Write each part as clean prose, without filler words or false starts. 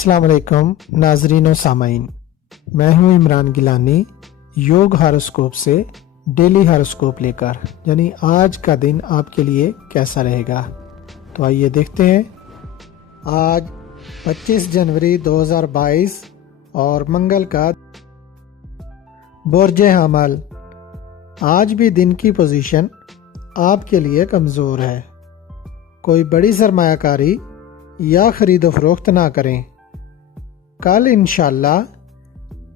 अस्सलाम वालेकुम नाजरीन और सामाइन, मैं हूं इमरान गिलानी योग हॉरोस्कोप से डेली हॉरोस्कोप लेकर, यानी आज का दिन आपके लिए कैसा रहेगा। तो आइए देखते हैं। आज 25 जनवरी 2022 और मंगल का बुर्ज हमल। आज भी दिन की पोजीशन आपके लिए कमज़ोर है। कोई बड़ी सरमायाकारी या खरीदो फरोख्त ना करें। कल इंशाल्लाह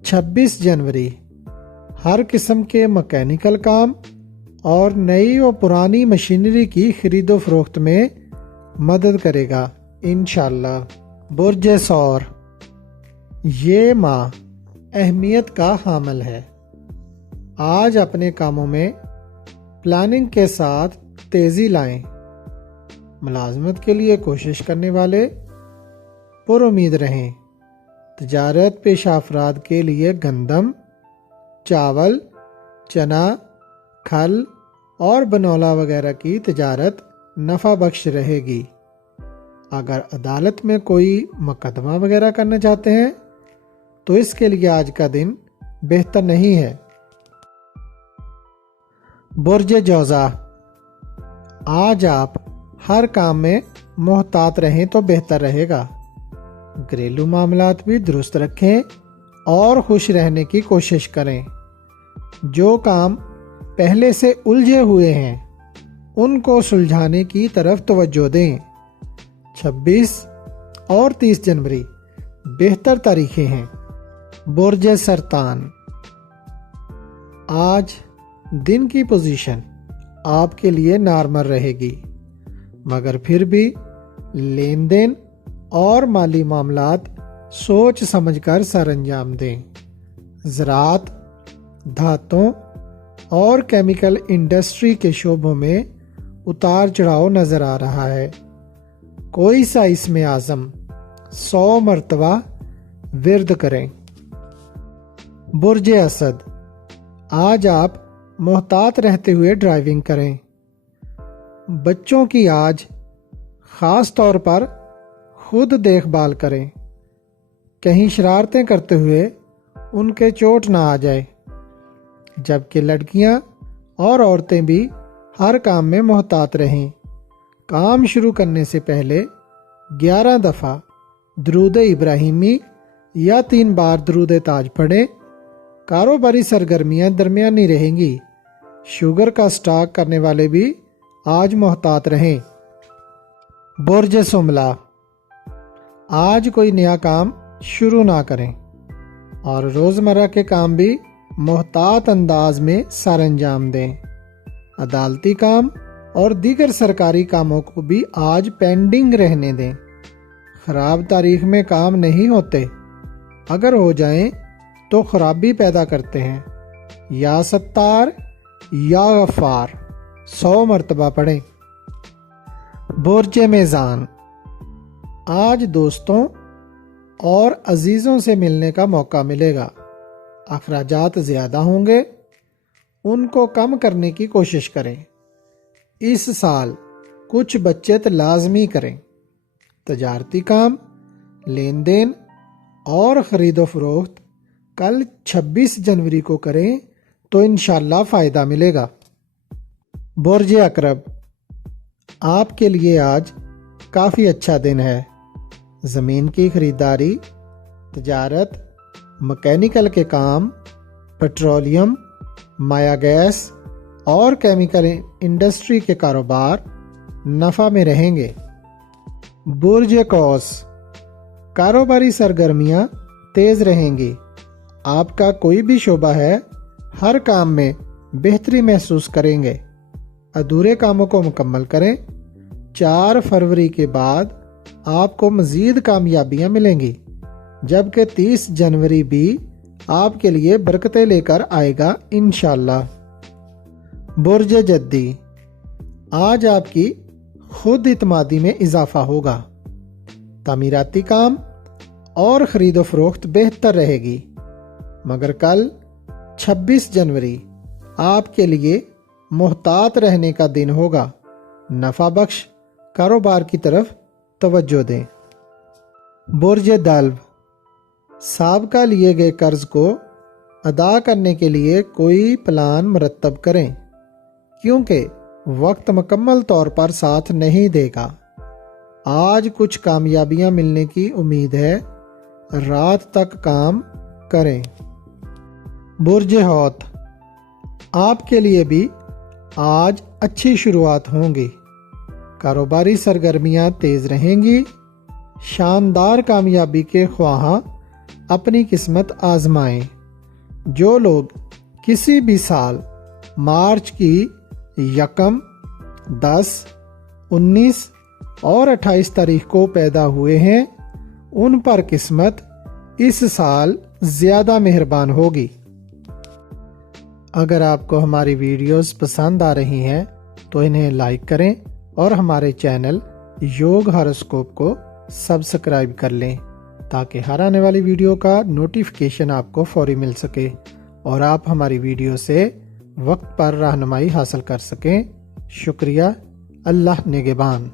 26 जनवरी हर किस्म के मैकेनिकल काम और नई व पुरानी मशीनरी की खरीदो फरोख्त में मदद करेगा इंशाल्लाह। बुर्ज सौर, ये माह अहमियत का हामिल है। आज अपने कामों में प्लानिंग के साथ तेज़ी लाएं। मुलाजमत के लिए कोशिश करने वाले पुरुमीद रहें। तजारत पेशा अफराद के लिए गंदम, चावल, चना, खल और बनौला वगैरह की तजारत नफ़ा बख्श रहेगी। अगर अदालत में कोई मुकदमा वगैरह करना चाहते हैं तो इसके लिए आज का दिन बेहतर नहीं है। बुर्ज जौज़ा, आज आप हर काम में मोहतात रहें तो बेहतर रहेगा। घरेलू मामलात भी दुरुस्त रखें और खुश रहने की कोशिश करें। जो काम पहले से उलझे हुए हैं उनको सुलझाने की तरफ तवज्जो दें। 26 और 30 जनवरी बेहतर तारीखें हैं। बुर्ज सरतान, आज दिन की पोजीशन आपके लिए नॉर्मल रहेगी, मगर फिर भी लेन देन और माली मामलात सोच समझकर सरअंजाम दें। ज़राअत, धातों और केमिकल इंडस्ट्री के शोबों में उतार चढ़ाव नज़र आ रहा है। कोई सा इसमें आज़म 100 मरतबा विर्द करें। बुर्ज असद, आज आप मोहतात रहते हुए ड्राइविंग करें। बच्चों की आज ख़ास तौर पर खुद देखभाल करें। कहीं शरारतें करते हुए उनके चोट ना आ जाए। जबकि लड़कियां और औरतें भी हर काम में मोहतात रहें। काम शुरू करने से पहले 11 दफ़ा दरूद इब्राहिमी या 3 बार दरूद ताज पढ़ें। कारोबारी सरगर्मियां दरमियानी रहेंगी। शुगर का स्टॉक करने वाले भी आज मोहतात रहें। बुर्ज सुमला, आज कोई नया काम शुरू ना करें और रोज़मर्रा के काम भी मोहतात अंदाज में सरअंजाम दें। अदालती काम और दीगर सरकारी कामों को भी आज पेंडिंग रहने दें। ख़राब तारीख में काम नहीं होते, अगर हो जाएं तो खराबी पैदा करते हैं। या सत्तार या गफ़ार 100 मरतबा पढ़ें। बुर्ज मेज़ान, आज दोस्तों और अजीज़ों से मिलने का मौका मिलेगा। अखराजात ज़्यादा होंगे, उनको कम करने की कोशिश करें। इस साल कुछ बचत लाजमी करें। तजारती काम, लेन देन और ख़रीदो फरोख्त कल 26 जनवरी को करें तो इंशाल्लाह फ़ायदा मिलेगा। बुर्ज अकरब, आपके लिए आज काफ़ी अच्छा दिन है। ज़मीन की खरीदारी, तजारत, मैकेनिकल के काम, पेट्रोलियम, माया गैस और केमिकल इंडस्ट्री के कारोबार नफ़ा में रहेंगे। बुर्ज कौस, कारोबारी सरगर्मियां तेज़ रहेंगी। आपका कोई भी शोबा है, हर काम में बेहतरी महसूस करेंगे। अधूरे कामों को मुकम्मल करें। 4 फरवरी के बाद आपको मज़ीद कामयाबियां मिलेंगी, जबकि 30 जनवरी भी आपके लिए बरकतें लेकर आएगा इंशाल्लाह। बुर्ज जद्दी, आज आपकी खुद इत्मादी में इजाफा होगा। तामीराती काम और ख़रीदो फरोख्त बेहतर रहेगी, मगर कल 26 जनवरी आपके लिए मोहतात रहने का दिन होगा। नफ़ा बख्श कारोबार की तरफ तवज्जो दें। برج دلو، سابقہ لیے گئے قرض کو ادا کرنے کے لیے کوئی پلان مرتب کریں کیونکہ وقت مکمل طور پر ساتھ نہیں دے گا۔ آج کچھ کامیابیاں ملنے کی امید ہے، رات تک کام کریں۔ برج حوت، آپ کے لیے بھی آج اچھی شروعات ہوں گی، کاروباری سرگرمیاں تیز رہیں گی، شاندار کامیابی کے خواہاں اپنی قسمت آزمائیں۔ جو لوگ کسی بھی سال مارچ کی 1، 10، 19 اور 28 تاریخ کو پیدا ہوئے ہیں ان پر قسمت اس سال زیادہ مہربان ہوگی۔ اگر آپ کو ہماری ویڈیوز پسند آ رہی ہیں تو انہیں لائک کریں اور ہمارے چینل یوگ ہاروسکوپ کو سبسکرائب کر لیں تاکہ ہر آنے والی ویڈیو کا نوٹیفیکیشن آپ کو فوری مل سکے اور آپ ہماری ویڈیو سے وقت پر رہنمائی حاصل کر سکیں۔ شکریہ۔ اللہ نگہبان۔